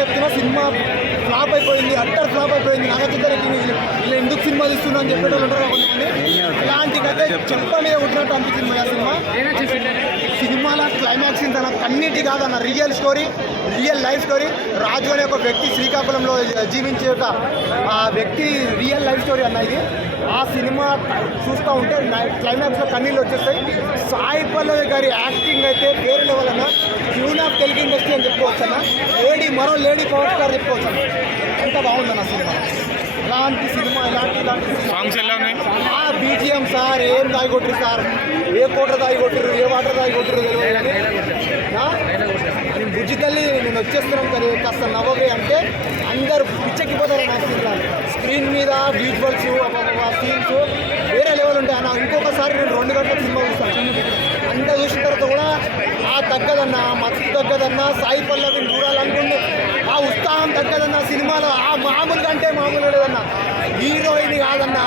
చెప్తున్నా, cinema flop అయిపోయింది, utter flop అయిపోయింది. నాగార్జున ఇలా ఎందుకు సినిమా తీస్తున్నా అని చెప్పేటోళ్ళు ఉంటారు కొంతమంది. ఇలాంటి కథ చెప్ప మీద ఉంటున్నట్టు అనిపించింది ఆ సినిమా. సినిమాలో క్లైమాక్స్ ఇంత నాకు అన్నిటి కాదన్న, real story, real life story. Raju అనే ఒక వ్యక్తి శ్రీకాకుళంలో జీవించే ఒక ఆ వ్యక్తి రియల్ లైఫ్ స్టోరీ అన్న ఇది. ఆ సినిమా చూస్తూ ఉంటే క్లైమాక్స్లో కన్నీళ్ళు వచ్చేస్తాయి. సాయి పల్లవి గారి యాక్టింగ్ అయితే వేరే లెవెల్ అన్న. క్యూన్ ఆఫ్ తెలుగు ఇండస్ట్రీ అని చెప్పుకోవచ్చు అన్న. మరో లేడీ పవర్ స్టార్ చెప్పుకోవచ్చు అన్న. ఎంత బాగుందన్న సినిమా. ఇలాంటి సినిమా ఇలాంటి సాంగ్స్ ఎలా ఉన్నాయి? బీజిఎం సార్ ఏం దాగి కొట్టరు సార్, ఏ కోటర్ దాగి కొట్టరు, ఏ వాటర్ దాగి కొట్టరు తెలియదు. నేను బుజ్జి తల్లి నేను వచ్చేస్తున్నాను కదా కాస్త నవ్వవే అంటే అందరు పిచ్చెక్కిపోతారు నా సినిమా. స్క్రీన్ మీద విజువల్స్ సీన్స్ వేరే లెవెల్ ఉంటాయి అన్న. ఇంకొకసారి నేను 2 గంటల సినిమా చూస్తాను. అంతా చూసిన తర్వాత కూడా తగ్గదన్నా, మస్తు తగ్గదన్నా, సాయి పల్లవిని చూడాలనుకుంటే ఆ ఉత్సాహం తగ్గదన్నా సినిమాలో. ఆ మామూలుగా అంటే మామూలు లేదన్నా, హీరోయిన్ కాదన్నా,